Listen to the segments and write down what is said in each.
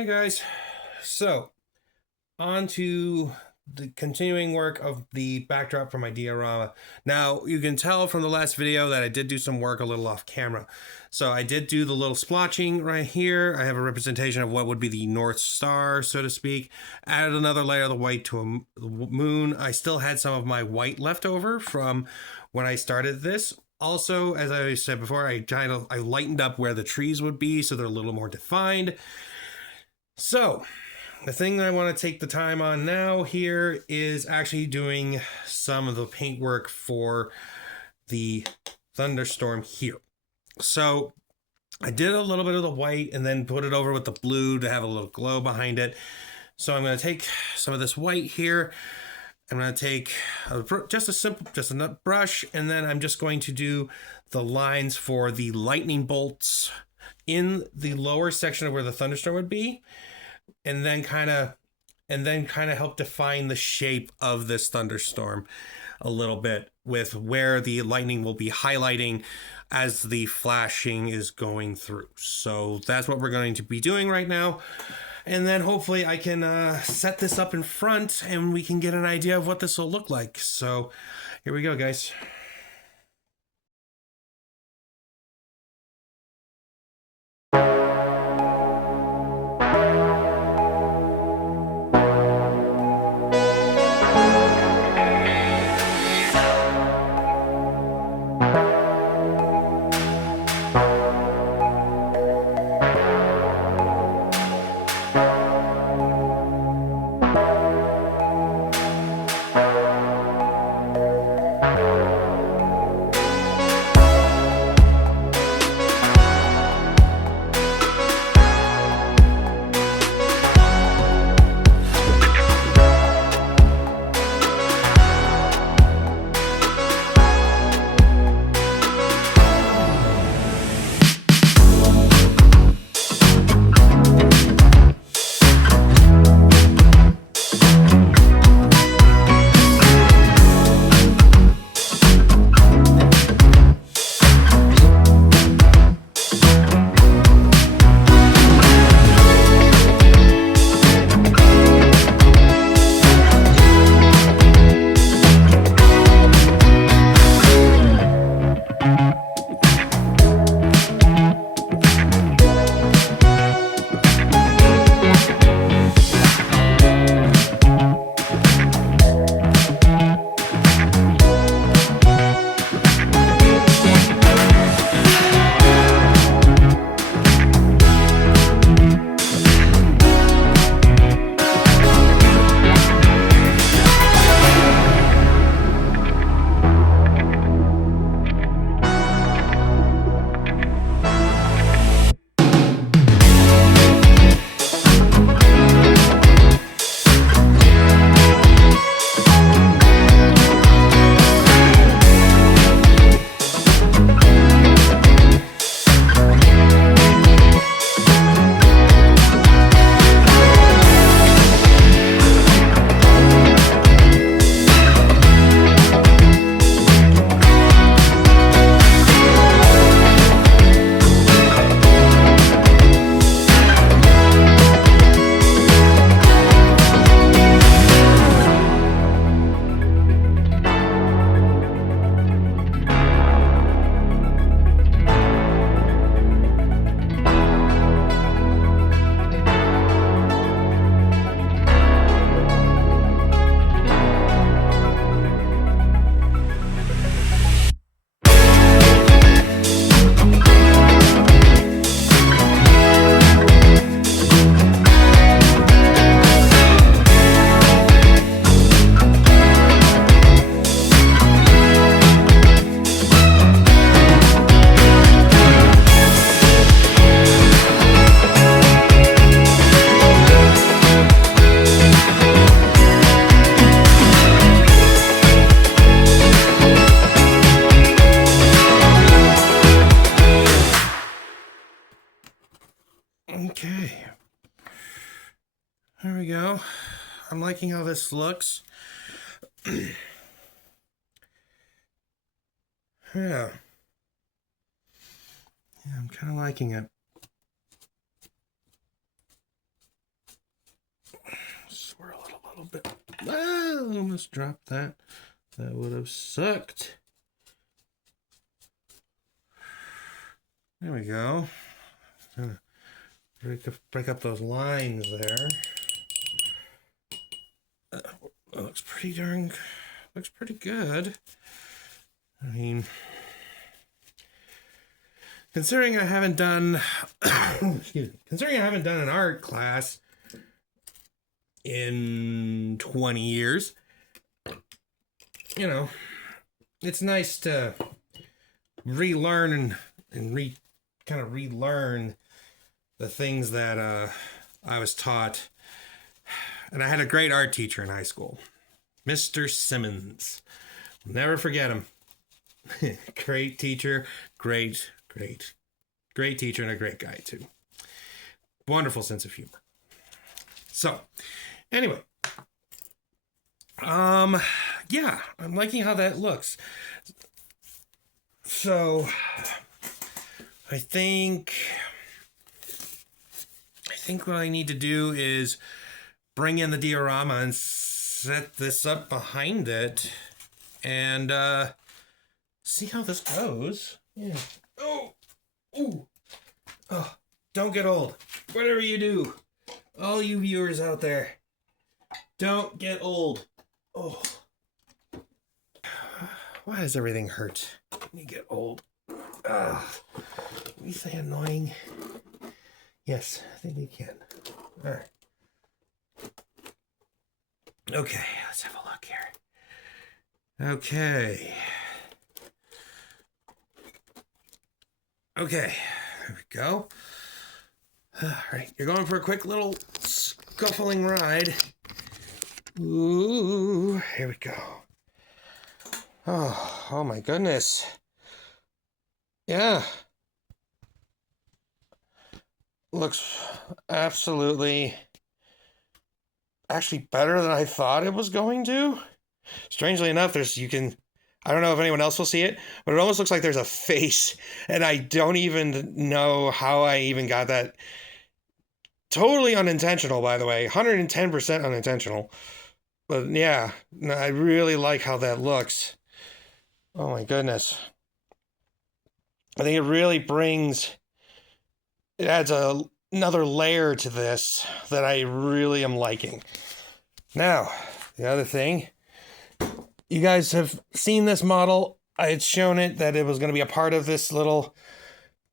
Hey guys, so on to the continuing work of the backdrop for my diorama. Now you can tell from the last video that I did do some work a little off camera. So I did do the little splotching right here. I have a representation of what would be the North Star, so to speak. Added another layer of the white to a moon. I still had some of my white left over from when I started this. Also, as I said before, I lightened up where the trees would be so they're a little more defined. So, the thing that I want to take the time on now here is actually doing some of the paintwork for the thunderstorm here. So, I did a little bit of the white and then put it over with the blue to have a little glow behind it. So, I'm going to take some of this white here. I'm going to take just a nut brush, and then I'm just going to do the lines for the lightning bolts in the lower section of where the thunderstorm would be, and then kind of help define the shape of this thunderstorm a little bit with where the lightning will be highlighting as the flashing is going through. So that's what we're going to be doing right now. And then hopefully I can set this up in front and we can get an idea of what this will look like. So here we go, guys. Okay, there we go. I'm liking how this looks. Yeah, I'm kind of liking it. little bit. Ah, almost dropped that. That would have sucked. There we go. Break up those lines there. That looks pretty good. I mean, considering I haven't done, considering I haven't done an art class in 20 years, you know, it's nice to relearn and kind of relearn the things that I was taught. And I had a great art teacher in high school, Mr. Simmons. Never forget him. Great teacher, great teacher, and a great guy too. Wonderful sense of humor. So, anyway, yeah, I'm liking how that looks. So, I think what I need to do is bring in the diorama and set this up behind it and see how this goes. Yeah. Oh, ooh. Oh, don't get old. Whatever you do, all you viewers out there, don't get old. Oh, why does everything hurt when you get old? Can we say annoying? Yes, I think we can. All right. Okay, let's have a look here. Okay. Okay, there we go. All right, you're going for a quick little scuffling ride. Ooh, here we go. Oh my goodness. Yeah. Looks absolutely, actually better than I thought it was going to. Strangely enough, I don't know if anyone else will see it, but it almost looks like there's a face, and I don't even know how I even got that. Totally unintentional, by the way. 110% unintentional. But yeah, I really like how that looks. Oh my goodness. I think it really it adds another layer to this that I really am liking. Now, the other thing, you guys have seen this model. I had shown it that it was going to be a part of this little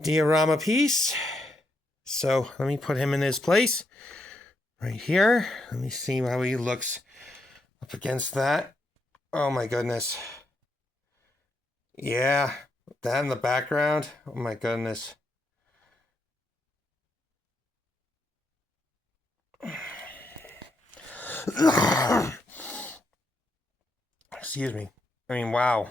diorama piece. So let me put him in his place right here. Let me see how he looks up against that. Oh my goodness. Yeah, that in the background. Oh my goodness. Excuse me. I mean, wow.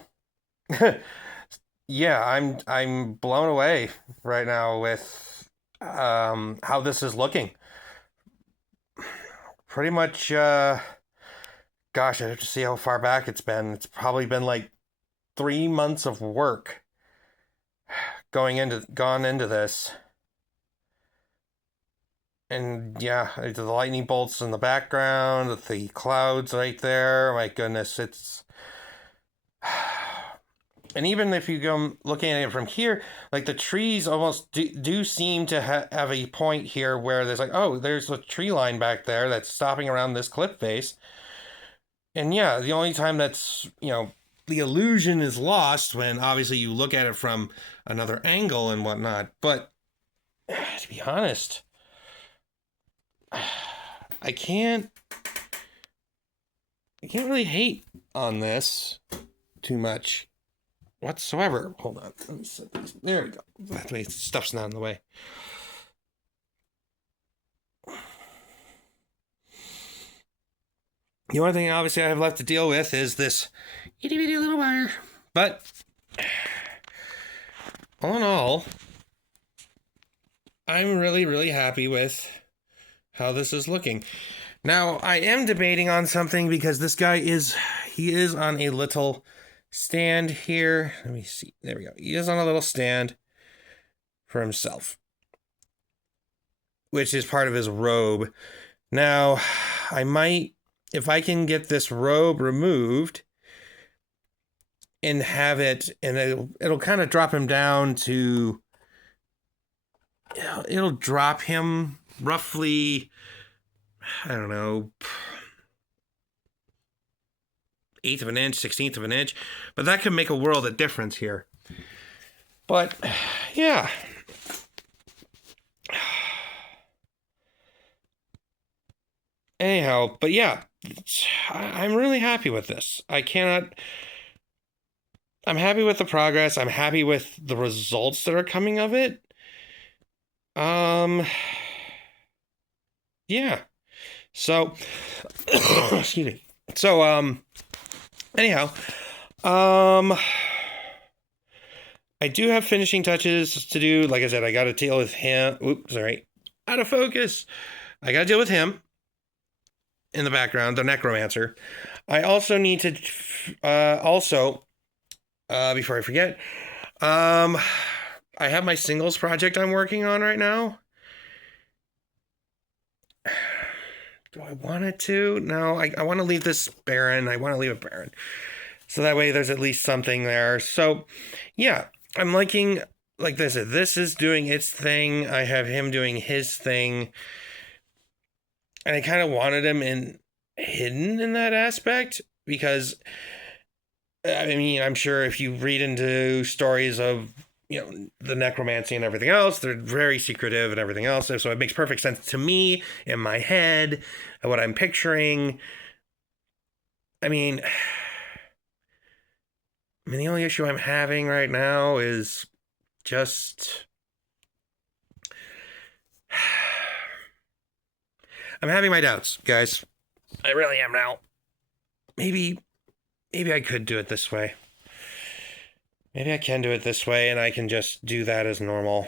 Yeah, I'm blown away right now with how this is looking. Pretty much gosh, I have to see how far back it's been. It's probably been like 3 months of work gone into this. And yeah, the lightning bolts in the background, the clouds right there. My goodness, it's... And even if you go looking at it from here, like the trees almost do seem to have a point here where there's like, oh, there's a tree line back there that's stopping around this cliff face. And yeah, the only time that's, the illusion is lost when obviously you look at it from another angle and whatnot. But to be honest, I can't really hate on this too much whatsoever. Hold on. Let me set these. There we go. That way stuff's not in the way. The only thing obviously I have left to deal with is this itty bitty little wire. But all in all, I'm really, really happy with how this is looking. Now, I am debating on something because this guy is on a little stand here. Let me see. There we go. He is on a little stand for himself, which is part of his robe. Now, I might if I can get this robe removed and have it, and it'll kind of drop him down to, it'll drop him roughly, I don't know, 1/8 of an inch, 1/16 of an inch, but that could make a world of difference here. But yeah. Anyhow, but yeah, I'm really happy with this. I'm happy with the progress. I'm happy with the results that are coming of it. Yeah. So, excuse me. So, anyhow, I do have finishing touches to do. Like I said, I got to deal with him. Oops, sorry. Out of focus. I got to deal with him in the background, the necromancer. I also need to, before I forget, I have my singles project I'm working on right now. Do I want it to? No, I want to leave this barren. I want to leave it barren. So that way there's at least something there. So, yeah, I'm liking, like this. This is doing its thing. I have him doing his thing. And I kind of wanted him hidden in that aspect because, I mean, I'm sure if you read into stories of, the necromancy and everything else, they're very secretive and everything else. So it makes perfect sense to me in my head, what I'm picturing. I mean, the only issue I'm having right now is just, I'm having my doubts, guys. I really am now. Maybe I could do it this way. Maybe I can do it this way, and I can just do that as normal.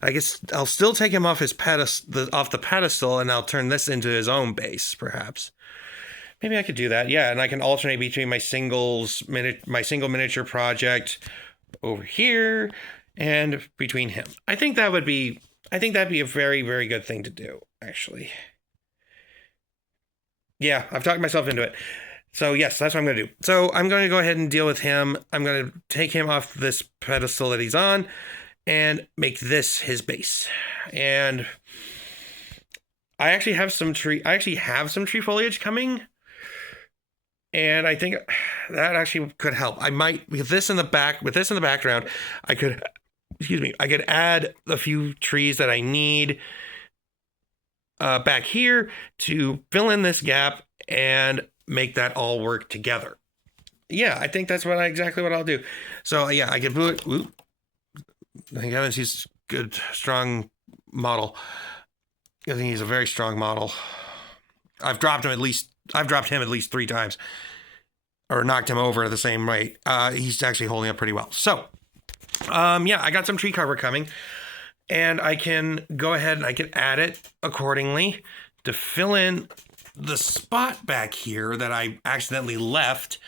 I guess I'll still take him off his off the pedestal, and I'll turn this into his own base, perhaps. Maybe I could do that, yeah. And I can alternate between my single miniature project over here and between him. I think that'd be a very, very good thing to do, actually. Yeah, I've talked myself into it. So yes, that's what I'm going to do. So I'm going to go ahead and deal with him. I'm going to take him off this pedestal that he's on and make this his base. And I actually have some tree foliage coming. And I think that actually could help. I might, with this in the background, I could add a few trees that I need back here to fill in this gap and make that all work together. Yeah, I think that's exactly what I'll do. So yeah, I can put, thank heavens he's good, strong model. I think he's a very strong model. I've dropped him at least 3 times, or knocked him over the same rate. He's actually holding up pretty well. So, yeah, I got some tree cover coming, and I can go ahead and I can add it accordingly to fill in the spot back here that I accidentally left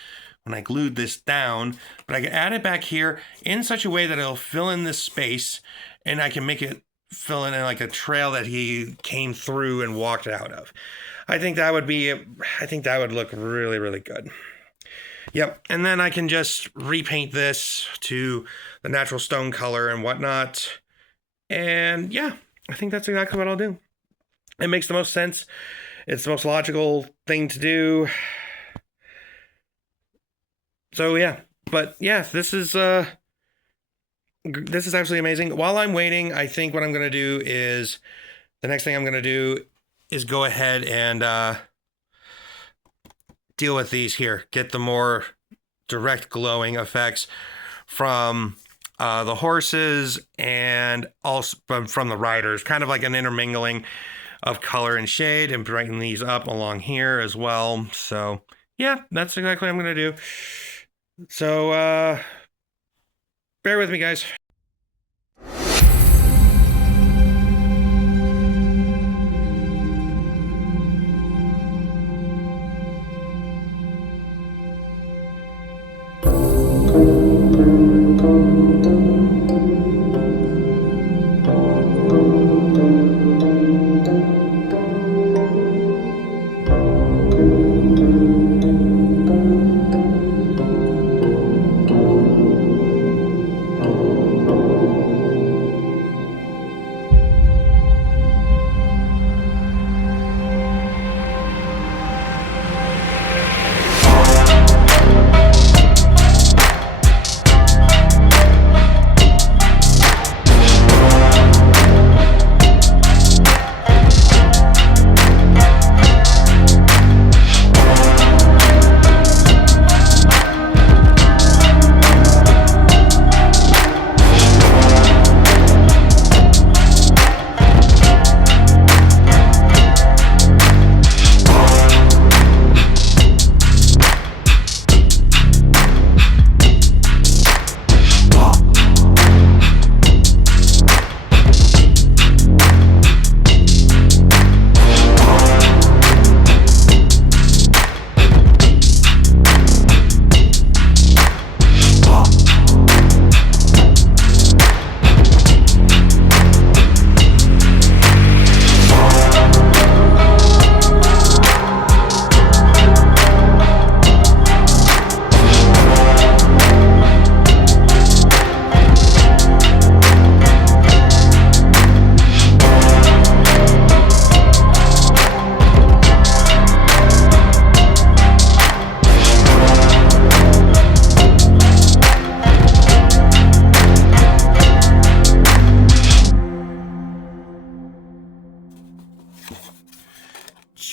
when I glued this down. But I can add it back here in such a way that it'll fill in this space, and I can make it fill in like a trail that he came through and walked out of. I think that would look really, really good. Yep. And then I can just repaint this to the natural stone color and whatnot. And yeah, I think that's exactly what I'll do. It makes the most sense. It's the most logical thing to do. So yeah, but yeah, this is absolutely amazing. While I'm waiting, I think what I'm going to do is, the next thing I'm going to do is go ahead and deal with these here. Get the more direct glowing effects from the horses and also from the riders. Kind of like an intermingling of color and shade, and brighten these up along here as well. So yeah, that's exactly what I'm going to do. So bear with me, guys.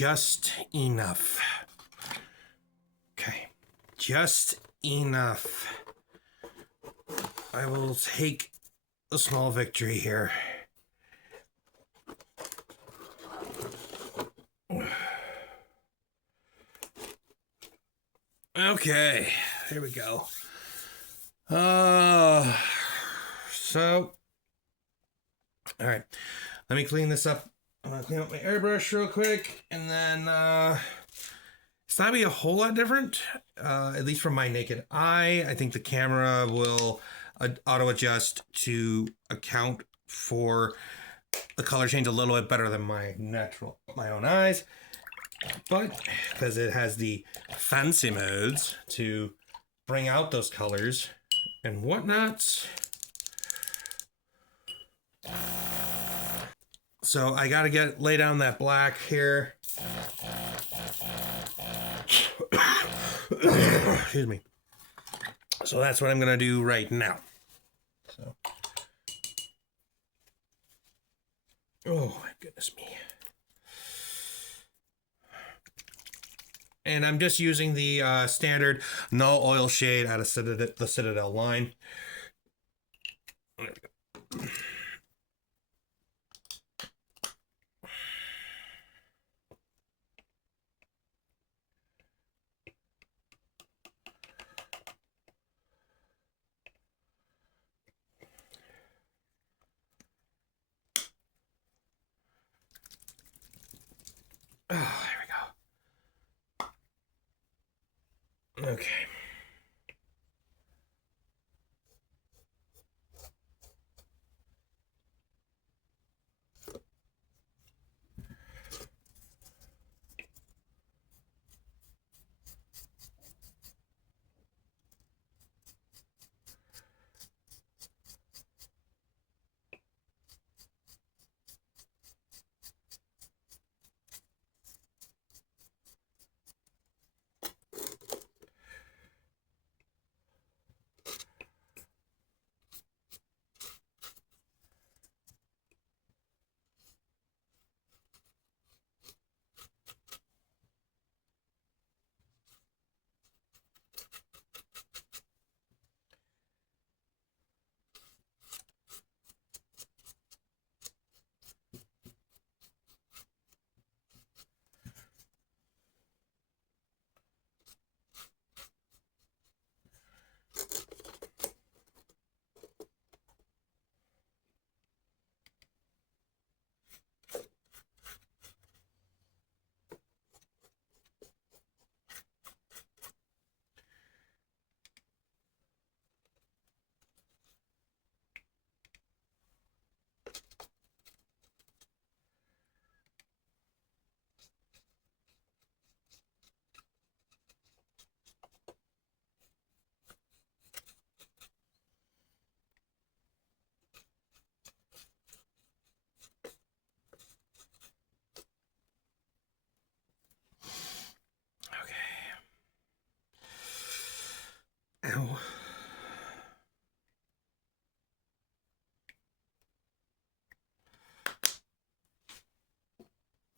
just enough. Okay, just enough. I will take a small victory here. Okay, here we go. So, all right, let me clean this up. I'm gonna clean up my airbrush real quick, and then it's not gonna be a whole lot different, at least from my naked eye. I think the camera will auto adjust to account for the color change a little bit better than my own eyes, but because it has the fancy modes to bring out those colors and whatnot. So I gotta lay down that black here. Excuse me. So that's what I'm gonna do right now. So, oh my goodness me. And I'm just using the standard null oil shade out of the Citadel line. There we go. Oh, there we go. Okay. Ow.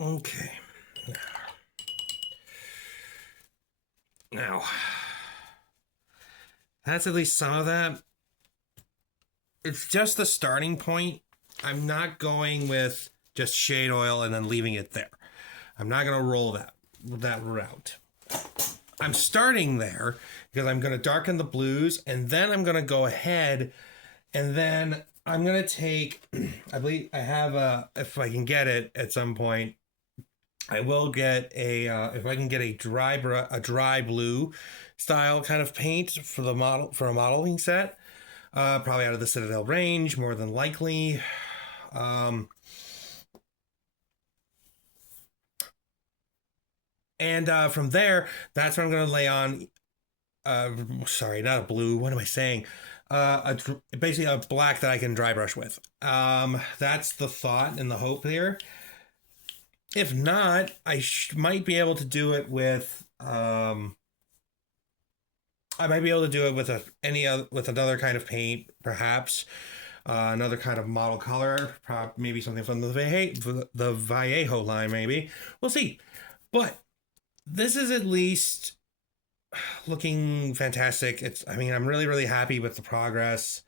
Okay. Now, that's at least some of that. It's just the starting point. I'm not going with just shade oil and then leaving it there. I'm not going to roll that route. I'm starting there because I'm going to darken the blues, and then I'm going to go ahead and then I'm going to take, I believe I have if I can get it at some point, I will get if I can get a dry blue style kind of paint for a modeling set, probably out of the Citadel range, more than likely. And from there, that's what I'm going to lay on. Sorry, not a blue. What am I saying? Basically a black that I can dry brush with. That's the thought and the hope here. If not, I might be able to do it with. I might be able to do it with with another kind of paint, perhaps another kind of model color, maybe something from the Vallejo line. Maybe we'll see. But this is at least looking fantastic. I mean, I'm really, really happy with the progress.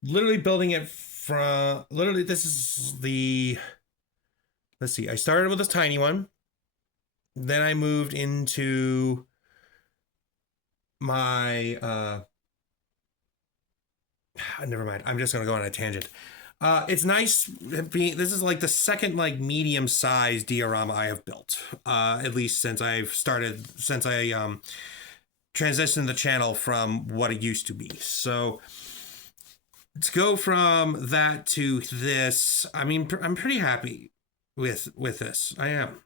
Literally building it from, literally, this is the, let's see, I started with this tiny one. Then I moved into my, never mind. I'm just going to go on a tangent. It's nice being, this is like the second like medium sized diorama I have built, at least since I transitioned the channel from what it used to be. So to go from that to this, I mean, I'm pretty happy with this. I am.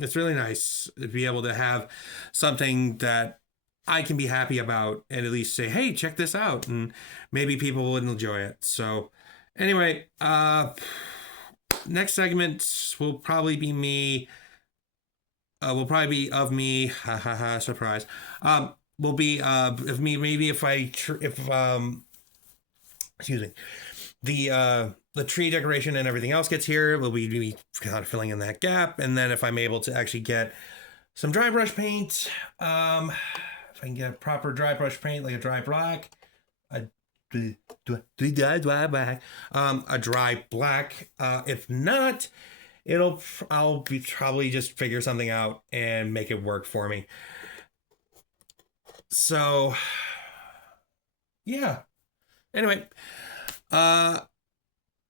It's really nice to be able to have something that I can be happy about and at least say, hey, check this out, and maybe people will enjoy it. So anyway, next segment will probably be me. Will probably be of me. Ha ha ha! Surprise. Will be of me. Maybe if excuse me, the tree decoration and everything else gets here, we'll be me kind of filling in that gap, and then if I'm able to actually get some dry brush paint, if I can get proper dry brush paint like a dry black, a dry black. If not, I'll be probably just figure something out and make it work for me. So yeah. Anyway,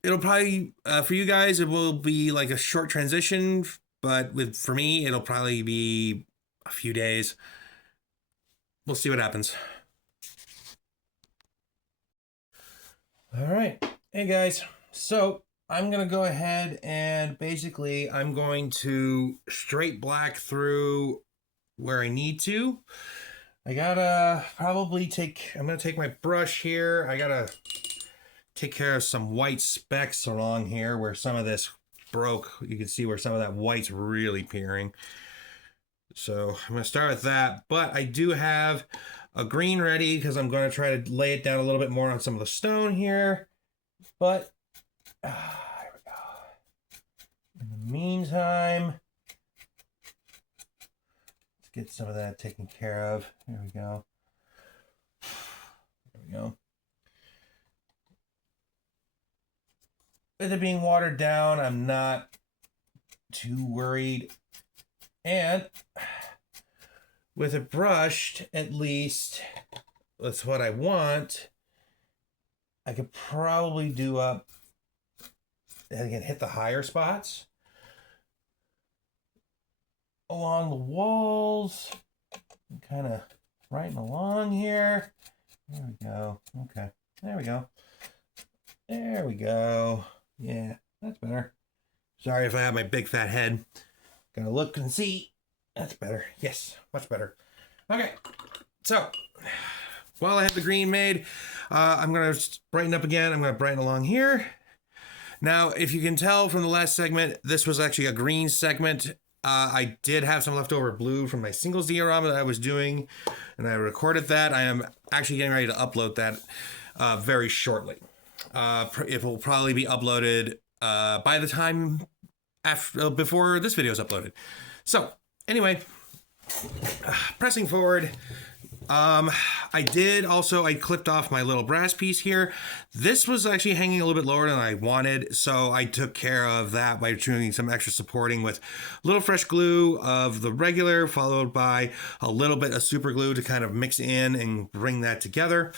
it'll probably for you guys it will be like a short transition, but for me it'll probably be a few days. We'll see what happens. All right. Hey guys. So I'm going to go ahead and basically I'm going to straight black through where I need to. I gotta probably I'm going to take my brush here. I gotta take care of some white specks along here where some of this broke. You can see where some of that white's really peering. So I'm going to start with that, but I do have a green ready because I'm going to try to lay it down a little bit more on some of the stone here. But here we go. In the meantime, let's get some of that taken care of. There we go. There we go. With it being watered down, I'm not too worried. And with it brushed, at least, that's what I want. I could probably do up, and again, hit the higher spots along the walls, kind of right along here. There we go. Okay, there we go. There we go. Yeah, that's better. Sorry if I have my big fat head. Gonna look and see. That's better. Yes, much better. Okay, so while I have the green made, I'm gonna brighten up again. I'm gonna brighten along here. Now, if you can tell from the last segment, this was actually a green segment. I did have some leftover blue from my singles diorama that I was doing, and I recorded that. I am actually getting ready to upload that very shortly. It will probably be uploaded by the time before this video is uploaded. So anyway, pressing forward, I clipped off my little brass piece here. This was actually hanging a little bit lower than I wanted, so I took care of that by doing some extra supporting with a little fresh glue of the regular, followed by a little bit of super glue to kind of mix in and bring that together.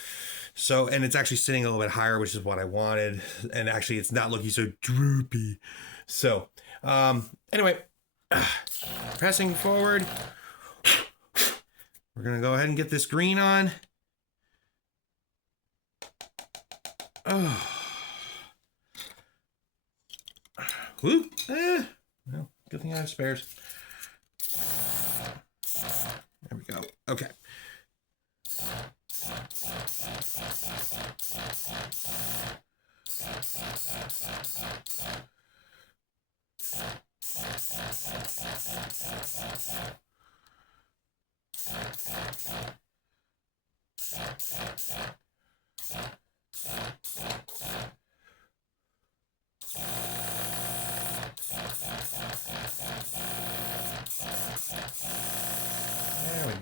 So, and it's actually sitting a little bit higher, which is what I wanted. And actually it's not looking so droopy. So, anyway, pressing forward, we're going to go ahead and get this green on. Oh. Whoop. Well, good thing I have spares. There we go. Okay.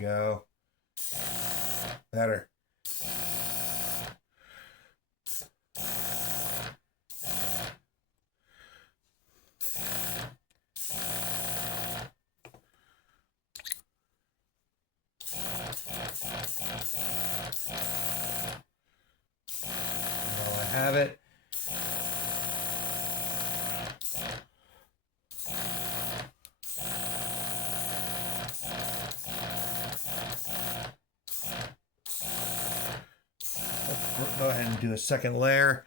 go. Better. Now I have it. Let's go ahead and do a second layer.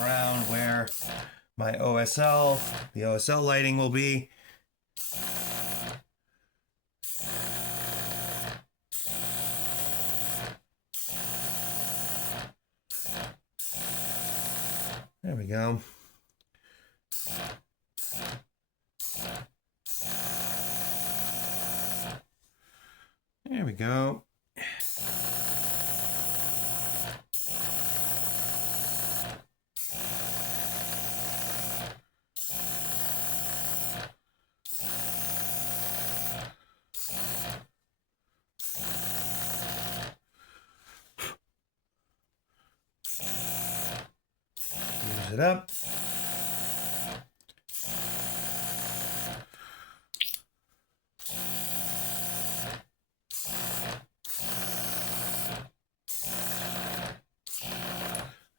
Around where my the OSL lighting will be. There we go. There we go. Use it up.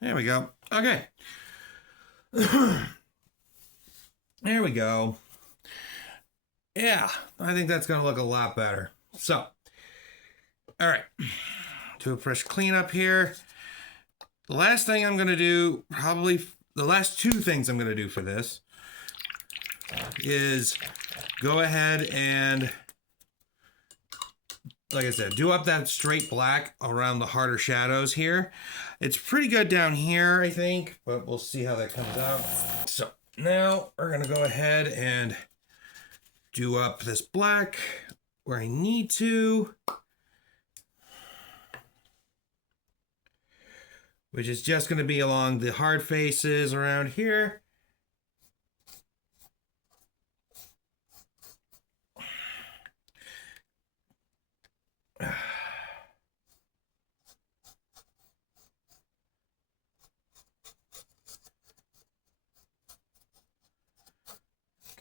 There we go. Okay. There we go. Yeah, I think that's going to look a lot better. So, all right. Do a fresh cleanup here. The last thing I'm going to do, probably the last two things I'm going to do for this is go ahead and, like I said, do up that straight black around the harder shadows here. It's pretty good down here, I think, but we'll see how that comes out. So now we're going to go ahead and do up this black where I need to, which is just going to be along the hard faces around here.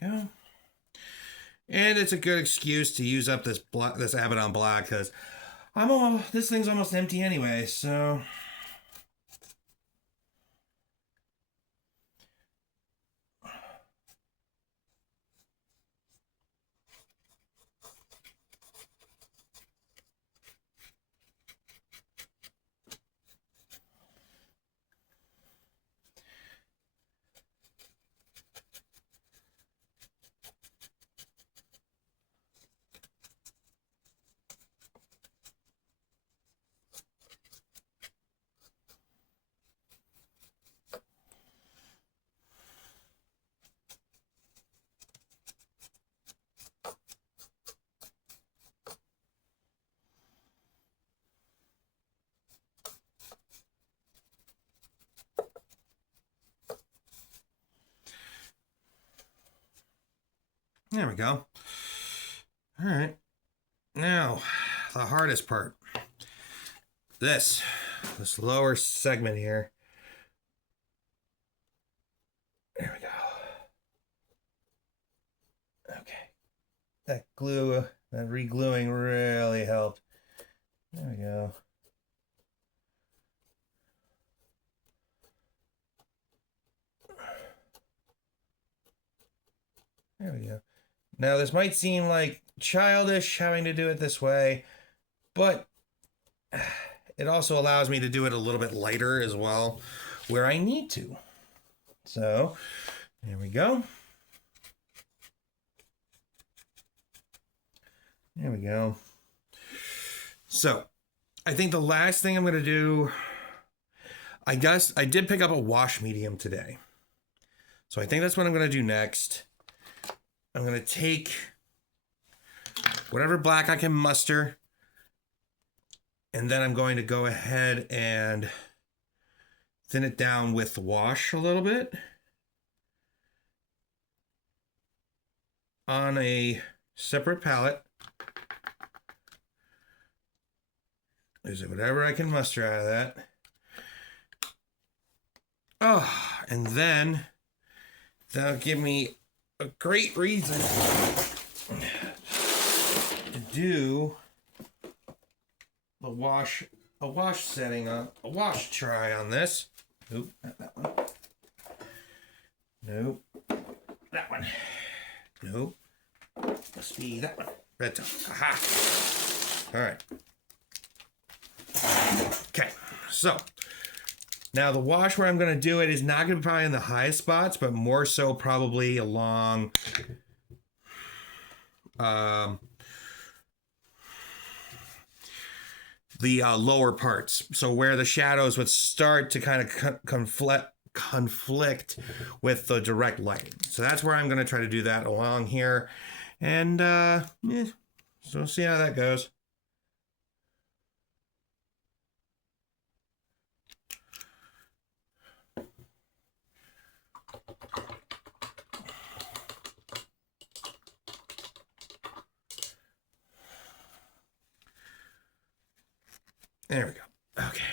Go. And it's a good excuse to use up this Abaddon black because this thing's almost empty anyway, so there we go. All right. Now, the hardest part. This lower segment here. There we go. Okay. That re-gluing really helped. There we go. There we go. Now, this might seem like childish having to do it this way, but it also allows me to do it a little bit lighter as well, where I need to. So, there we go. There we go. So, I think the last thing I'm going to do, I guess I did pick up a wash medium today. So I think that's what I'm going to do next. I'm going to take whatever black I can muster, and then I'm going to go ahead and thin it down with wash a little bit. on a separate palette. Is it whatever I can muster out of that? Oh, and then that'll give me a great reason to do a wash setting on a wash try on this. Nope, not that one. Nope. That one. Nope. Must be that one. Red tone. Aha. All right. Okay. So now the wash where I'm going to do it is not going to be probably in the highest spots, but more so probably along the lower parts. So where the shadows would start to kind of conflict with the direct lighting. So that's where I'm going to try to do that along here. And so we'll see how that goes. There we go. Okay.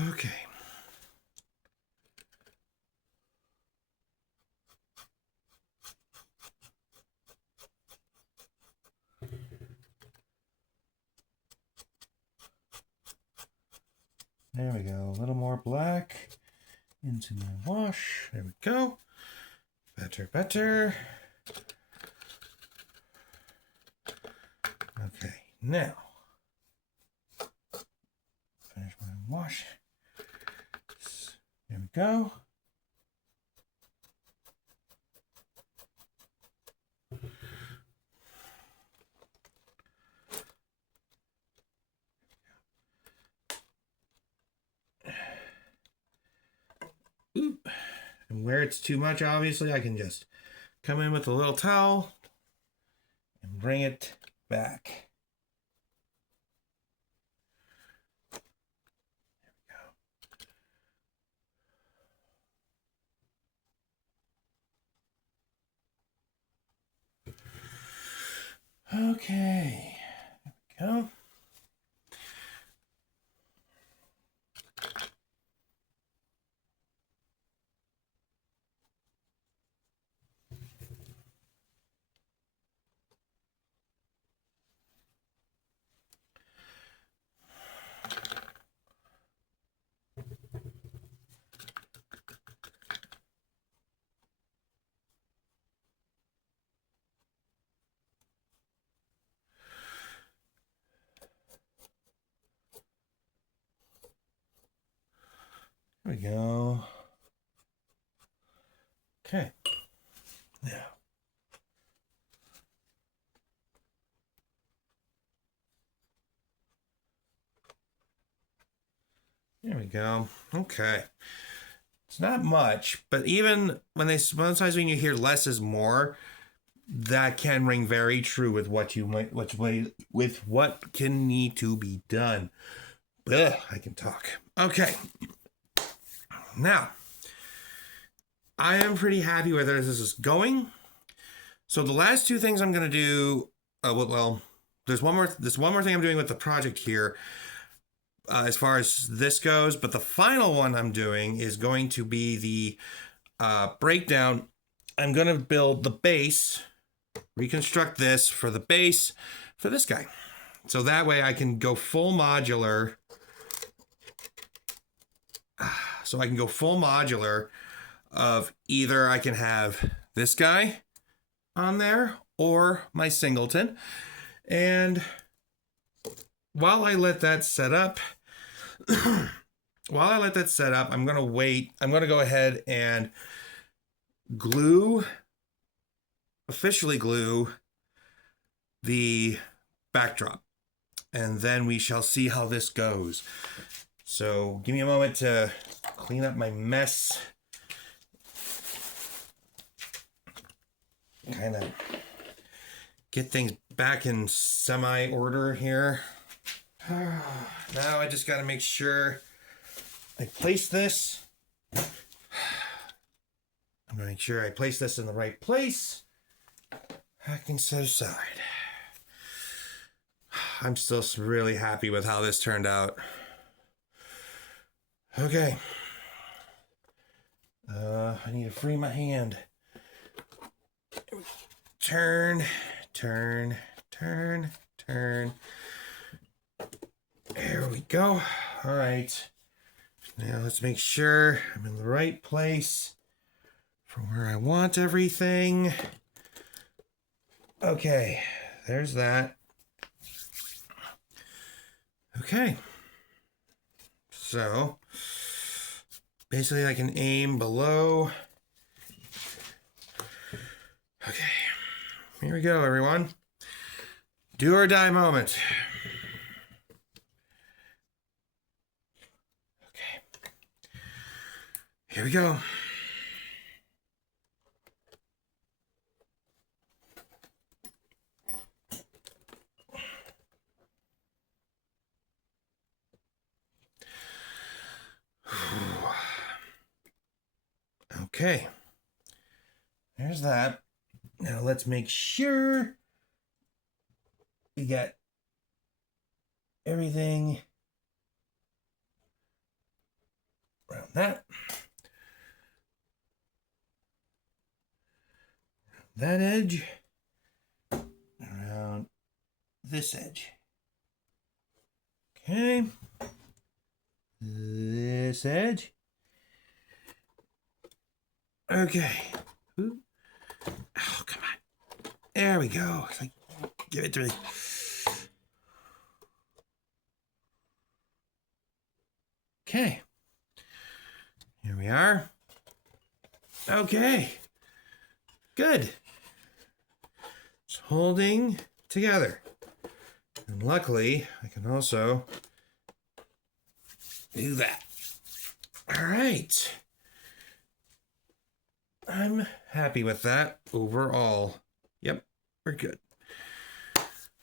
Okay. There we go. A little more black into my wash. There we go. Better, better. Okay, now finish my wash. There we go. Oop. And where it's too much, obviously, I can just come in with a little towel and bring it back. Okay, there we go. There we go. Okay. Now. There we go. Okay. It's not much, but even when sometimes when you hear less is more, that can ring very true with what can need to be done. Ugh, I can talk. Okay. Now, I am pretty happy with where this is going. So the last two things I'm going to do, well, there's one more thing I'm doing with the project here as far as this goes, but the final one I'm doing is going to be the breakdown. I'm going to build the base, reconstruct this for the base for this guy. So that way I can go full modular. So I can go full modular of either I can have this guy on there or my singleton. And while I let that set up, I'm going to wait. I'm going to go ahead and officially glue the backdrop. And then we shall see how this goes. So give me a moment to clean up my mess. Kind of get things back in semi-order here. Now I just got to make sure I place this. I'm going to make sure I place this in the right place. I can set aside. I'm still really happy with how this turned out. Okay. I need to free my hand. Turn, turn, turn, turn. There we go. All right. Now let's make sure I'm in the right place for where I want everything. Okay, there's that. Okay. So basically I can aim below. Okay. Here we go, everyone. Do or die moment. Okay. Here we go. Okay. There's that. Now let's make sure we got everything around that. That edge. Around this edge. Okay. This edge. Okay. Ooh. Oh, come on. There we go. It's like, give it to me. Okay. Here we are. Okay. Good. It's holding together. And luckily, I can also do that. All right. I'm happy with that overall. Yep, we're good.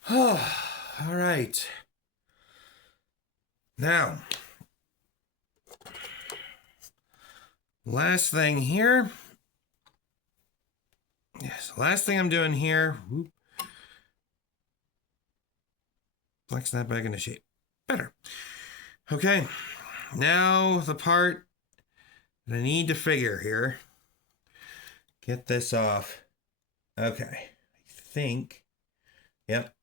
Oh, all right. Now, last thing here. Yes, last thing I'm doing here. Whoop. Flex that back into shape. Better. Okay, now the part that I need to figure here. Get this off. Okay, I think. Yep.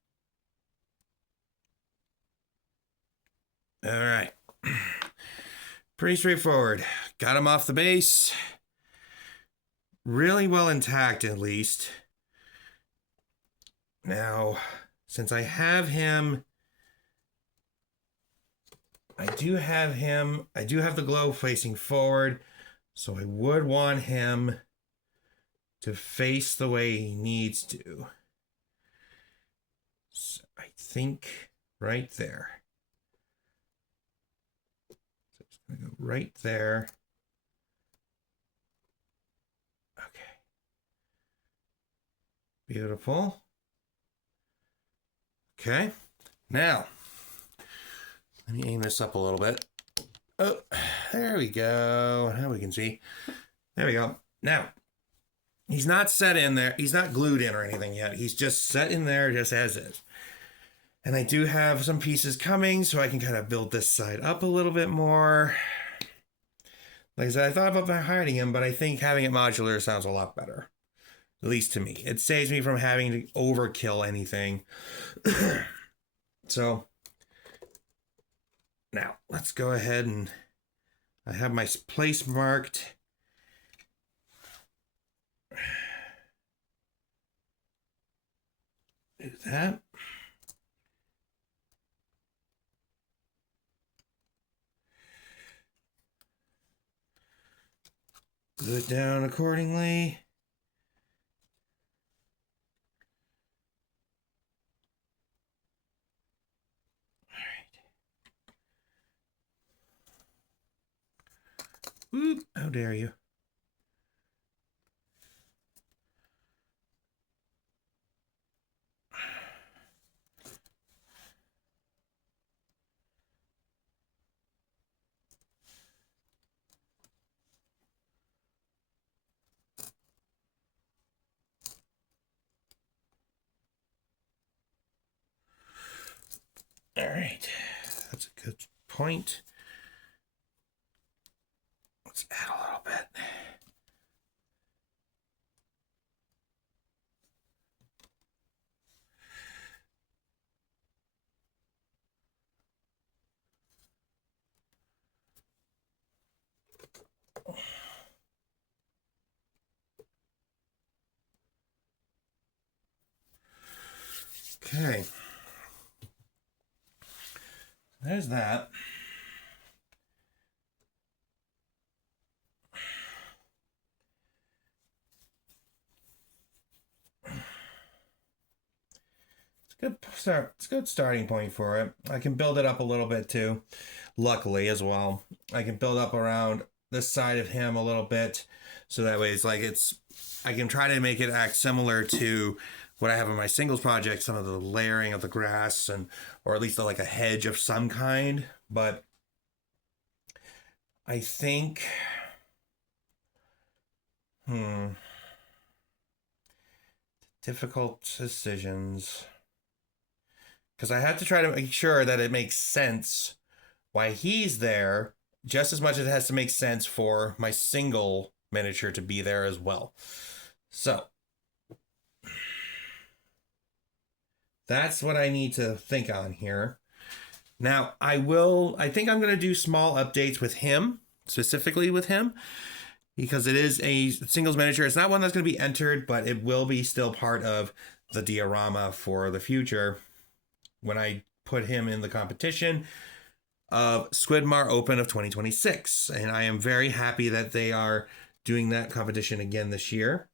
All right. Pretty straightforward. Got him off the base. Really well intact, at least. Now, since I have him, I do have the globe facing forward, so I would want him to face the way he needs to. So I think right there. So it's going to go right there. Okay. Beautiful. Okay. Now, let me aim this up a little bit. Oh, there we go. Now we can see. There we go. Now, he's not set in there. He's not glued in or anything yet. He's just set in there just as is. And I do have some pieces coming, so I can kind of build this side up a little bit more. Like I said, I thought about hiding him, but I think having it modular sounds a lot better. At least to me. It saves me from having to overkill anything. So, now, let's go ahead and I have my place marked. Do that. glue it down accordingly. All right. Oop, how dare you. All right, that's a good point. Let's add a little bit. Okay. There's that. It's a good starting point for it. I can build it up a little bit too, luckily as well. I can build up around this side of him a little bit, so that way I can try to make it act similar to what I have in my singles project, some of the layering of the grass or at least like a hedge of some kind. But I think, difficult decisions. Because I have to try to make sure that it makes sense why he's there, just as much as it has to make sense for my single miniature to be there as well. So that's what I need to think on here. Now, I think I'm going to do small updates with him, specifically with him, because it is a singles miniature. It's not one that's going to be entered, but it will be still part of the diorama for the future when I put him in the competition of Squidmar Open of 2026. And I am very happy that they are doing that competition again this year.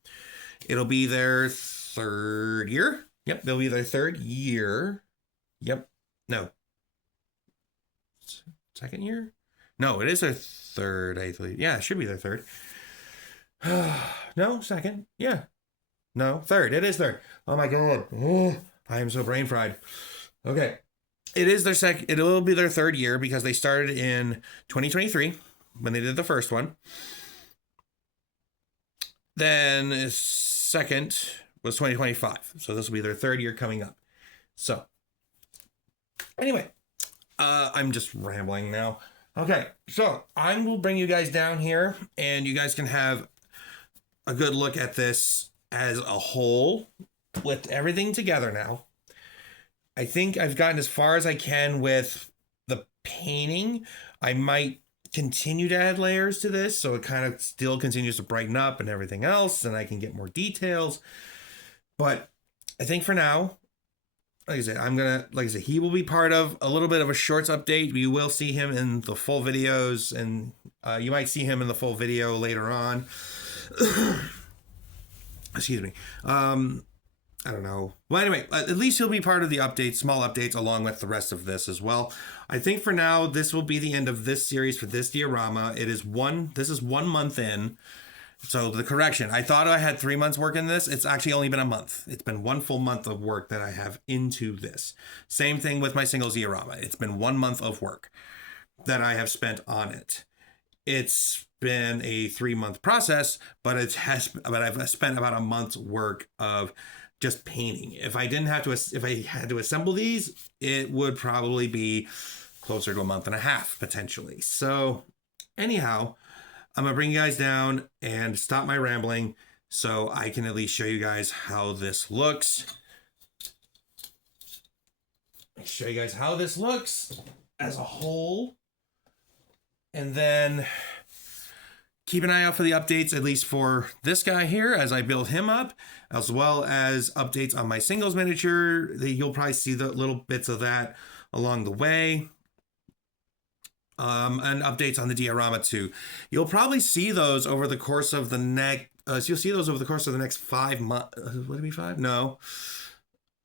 It'll be their third year. Yep, they'll be their third year. Yep. No. Second year? No, it is their third, I believe. Yeah, it should be their third. No, second. Yeah. No, third. It is third. Oh my god. Oh, I am so brain fried. Okay. It is their it will be their third year because they started in 2023 when they did the first one. Then second was 2025. So this will be their third year coming up. So anyway, I'm just rambling now. Okay, so I will bring you guys down here and you guys can have a good look at this as a whole with everything together now. I think I've gotten as far as I can with the painting. I might continue to add layers to this so it kind of still continues to brighten up and everything else, and I can get more details. But I think for now, like I said, he will be part of a little bit of a shorts update. You will see him in the full videos, and you might see him in the full video later on. Excuse me. I don't know. Well, anyway, at least he'll be part of the updates, small updates, along with the rest of this as well. I think for now, this will be the end of this series for this diorama. This is 1 month in. So the correction, I thought I had 3 months work in this. It's actually only been a month. It's been 1 full month of work that I have into this. Same thing with my singles diorama. It's been 1 month of work that I have spent on it. It's been a 3-month process, but I've spent about a month's work of just painting. If I had to assemble these, it would probably be closer to a month and a half potentially. So anyhow, I'm gonna bring you guys down and stop my rambling so I can at least show you guys how this looks. Show you guys how this looks as a whole. And then keep an eye out for the updates, at least for this guy here as I build him up, as well as updates on my singles miniature. You'll probably see the little bits of that along the way. and updates on the Diorama 2. You'll probably see those over the course of the next. You'll see those over the course of the next 5 months. Would it be 5? No.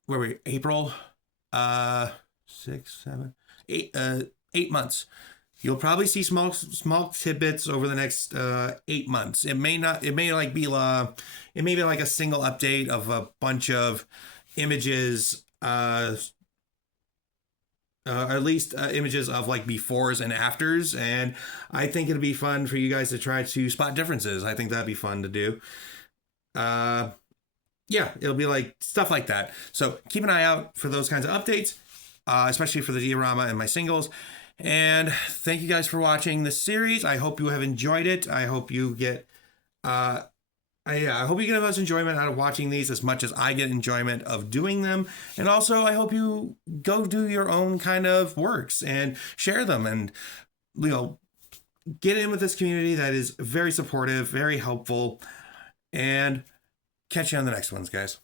Where were we? April. 6, 7, 8. 8 months. You'll probably see small tidbits over the next 8 months. It may not. It may like be it may be like a single update of a bunch of images. At least images of like befores and afters, and I think it'd be fun for you guys to try to spot differences. I think that'd be fun to do. Yeah, it'll be like stuff like that. So keep an eye out for those kinds of updates, especially for the Diorama and my singles. And thank you guys for watching this series. I hope you have enjoyed it. I hope you get I hope you get as enjoyment out of watching these as much as I get enjoyment of doing them. And also, I hope you go do your own kind of works and share them and, you know, get in with this community that is very supportive, very helpful, and catch you on the next ones, guys.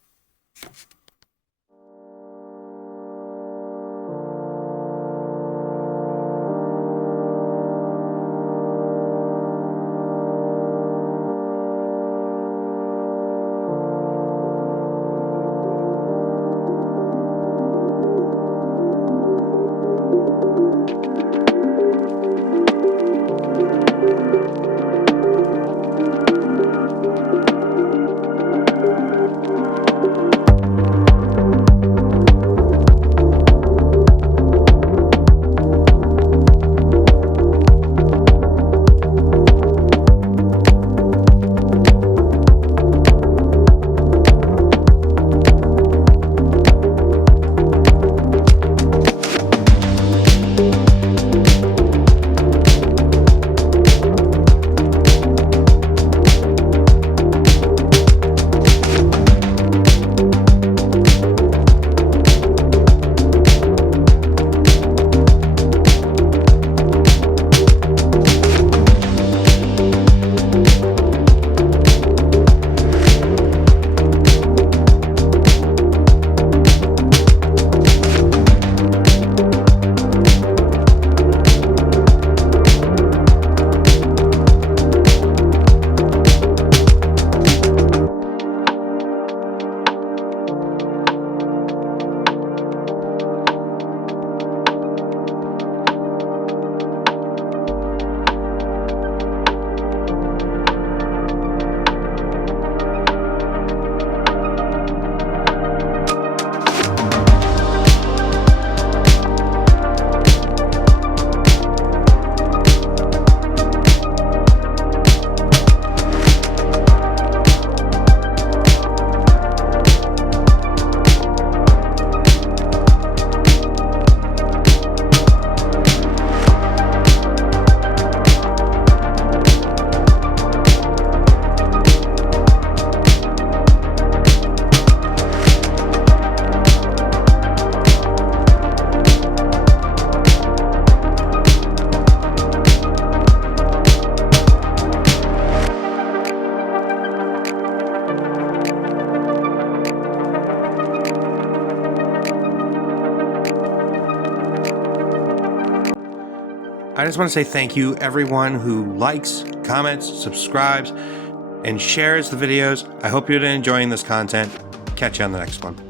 I just want to say thank you, everyone who likes, comments, subscribes, and shares the videos. I hope you're enjoying this content. Catch you on the next one.